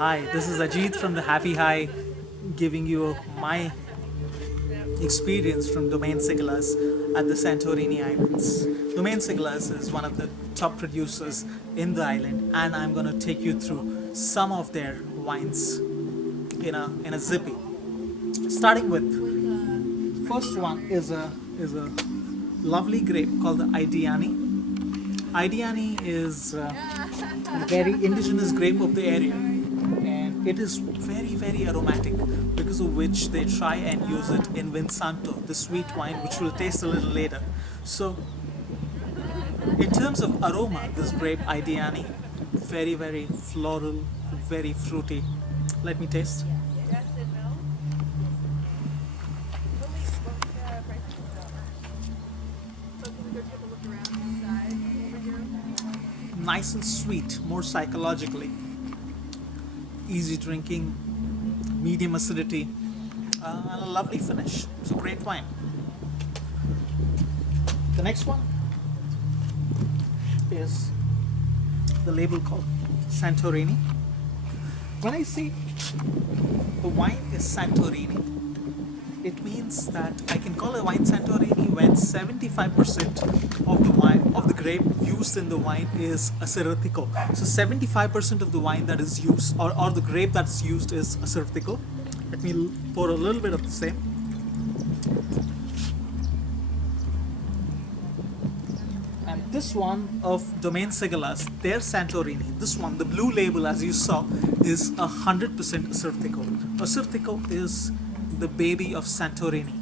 Hi, this is Ajit from the Happy High, giving you my experience from Domaine Sigalas at the Santorini Islands. Domaine Sigalas is one of the top producers in the island, and I'm going to take you through some of their wines in a zippy. Starting with first one is a lovely grape called the Aidiani. Aidiani is a very indigenous grape of the area, and it is very aromatic, because of which they try and use it in Vinsanto, the sweet wine, which we'll taste a little later. So, in terms of aroma, this grape Aidiani, very floral, very fruity. Let me taste. Nice and sweet, more psychologically. Easy drinking, medium acidity, and a lovely finish. It's a great wine. The next one is the label called Santorini. When I say the wine is Santorini, it means that I can call a wine Santorini when 75% of the wine of the grape used in the wine is Assyrtiko. So 75% of the wine that is used, or the grape that's used, is Assyrtiko. Let me pour a little bit of the same. And this one of Domaine Sigalas, their Santorini, this one, the blue label as you saw, is 100% Assyrtiko. Assyrtiko is the baby of Santorini.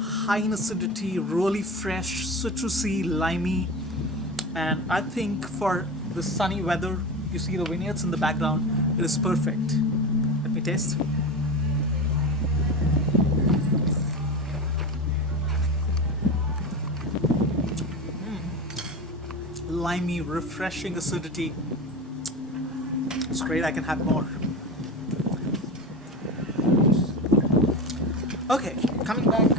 High in acidity, really fresh, citrusy, limey, and I think for the sunny weather, you see the vineyards in the background, it is perfect. Let me taste. Limey, refreshing acidity. It's great, I can have more. Okay, coming back,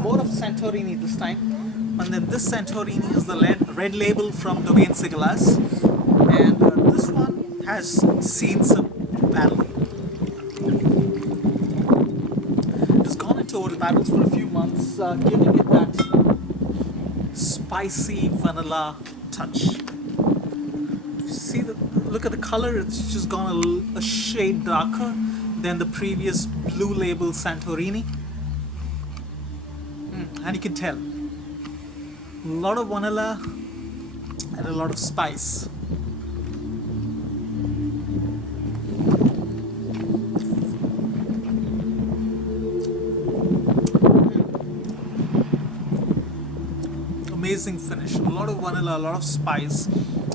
more of Santorini this time, and then this Santorini is the red label from Domaine Sigalas, and this one has seen some battle. It's gone into old barrels for a few months, giving it that spicy vanilla touch. Look at the color, it's just gone a shade darker than the previous blue label Santorini. And you can tell a lot of vanilla and a lot of spice. Amazing finish, a lot of vanilla, a lot of spice,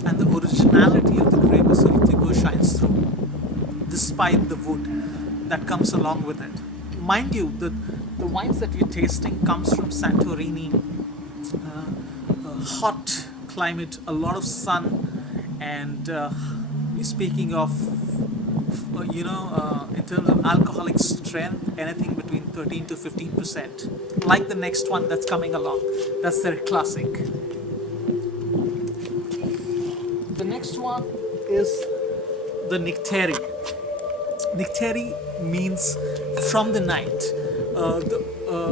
and the originality of the grape Assyrtiko shines through, despite the wood that comes along with it. Mind you, the wines that we're tasting comes from Santorini, hot climate, a lot of sun, and speaking of, in terms of alcoholic strength, anything between 13 to 15%. Like the next one that's coming along, that's their classic. The next one is the Nectari. Nectari means from the night.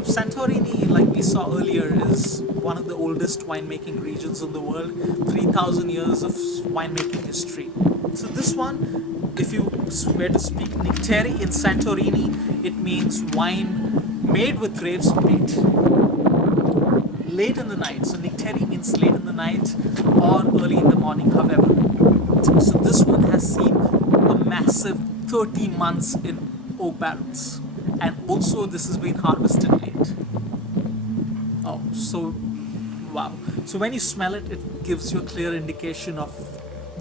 Santorini, like we saw earlier, is one of the oldest winemaking regions in the world, 3,000 years of winemaking history. So this one, if you were to speak Nectari in Santorini, it means wine made with grapes picked late in the night. So Nectari means late in the night or early in the morning, however. So this one has seen a massive 30 months in oak barrels, and also this has been harvested late. Oh, so wow. So when you smell it, it gives you a clear indication of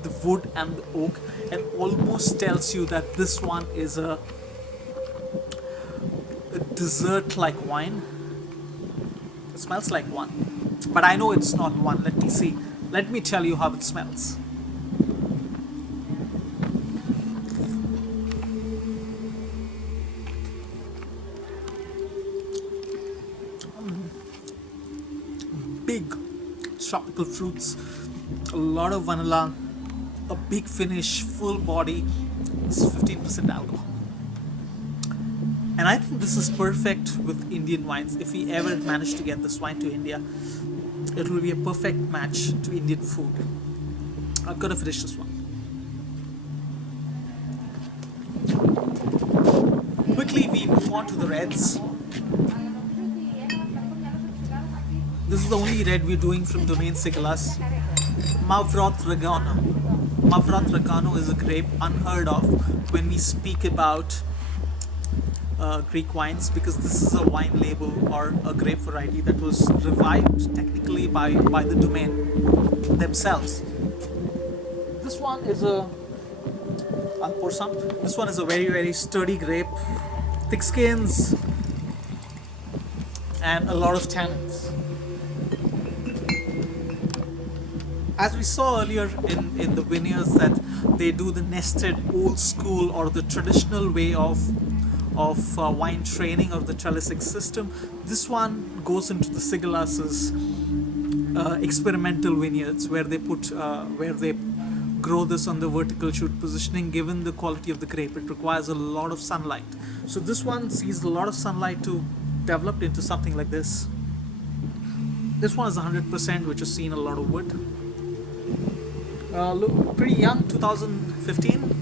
the wood and the oak, and almost tells you that this one is a dessert like wine. It smells like one, but I know it's not one. Let me see. Let me tell you how it smells. Big tropical fruits, a lot of vanilla, a big finish, full body. It's 15% alcohol. And I think this is perfect with Indian wines. If we ever manage to get this wine to India, it will be a perfect match to Indian food. I've got to finish this one. Quickly, we move on to the reds. This is the only red we're doing from Domaine Sigalas. Mavratragano. Mavratragano is a grape unheard of when we speak about Greek wines, because this is a wine label or a grape variety that was revived technically by the domain themselves. This one is a I'll pour some. This one is a very, very sturdy grape, thick skins, and a lot of tannins. As we saw earlier in the vineyards, that they do the nested old school or the traditional way of wine training or the trellising system. This one goes into the Sigalas's experimental vineyards, where they grow this on the vertical shoot positioning. Given the quality of the grape, it requires a lot of sunlight. So this one sees a lot of sunlight to develop into something like this. This one is 100%, which has seen a lot of wood. Look pretty young, 2015.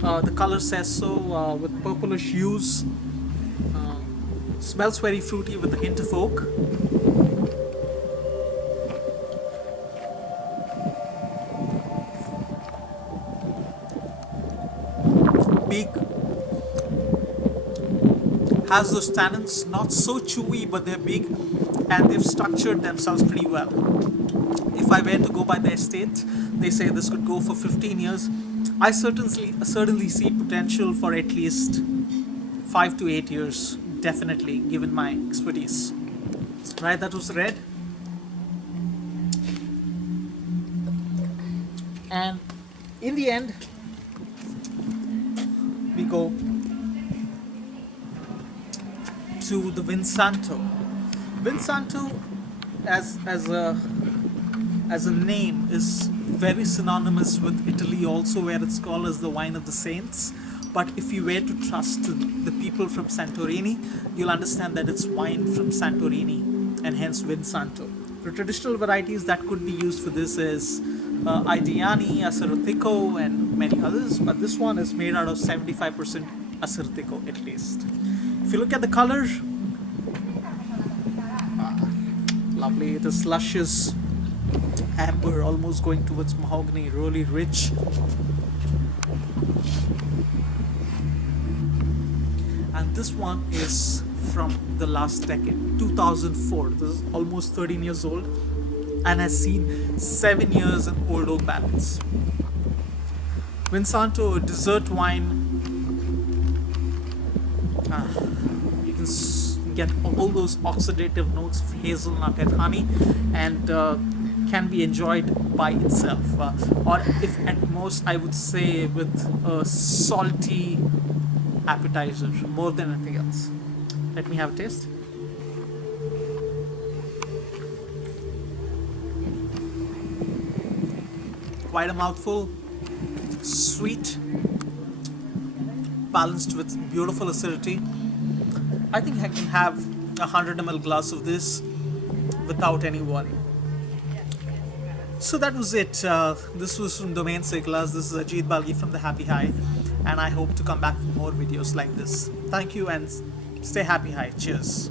The color says so, with purplish hues. Smells very fruity with a hint of oak. Big. Has those tannins, not so chewy, but they're big and they've structured themselves pretty well. If I were to go by the estate, they say this could go for 15 years. I certainly see potential for at least 5 to 8 years, definitely, given my expertise. Right, that was red. And in the end, we go to the Vinsanto. Vinsanto, as a name, is very synonymous with Italy also, where it's called as the wine of the saints. But if you were to trust the people from Santorini, you'll understand that it's wine from Santorini, and hence Vinsanto. The traditional varieties that could be used for this is Aidiani, Assyrtiko, and many others, but this one is made out of 75% Assyrtiko at least. If you look at the color, lovely. It is luscious amber, almost going towards mahogany, really rich. And this one is from the last decade, 2004. This is almost 13 years old and has seen 7 years in old oak barrels. Vinsanto, a dessert wine. You can get all those oxidative notes of hazelnut and honey, and can be enjoyed by itself, or if at most, I would say with a salty appetizer more than anything else. Let me have a taste. Quite a mouthful, sweet, balanced with beautiful acidity. I think I can have 100 ml glass of this without any worry. So that was it. This was from Domaine Sigalas. This is Ajit Balgi from the Happy High, and I hope to come back with more videos like this. Thank you and stay happy high. Cheers.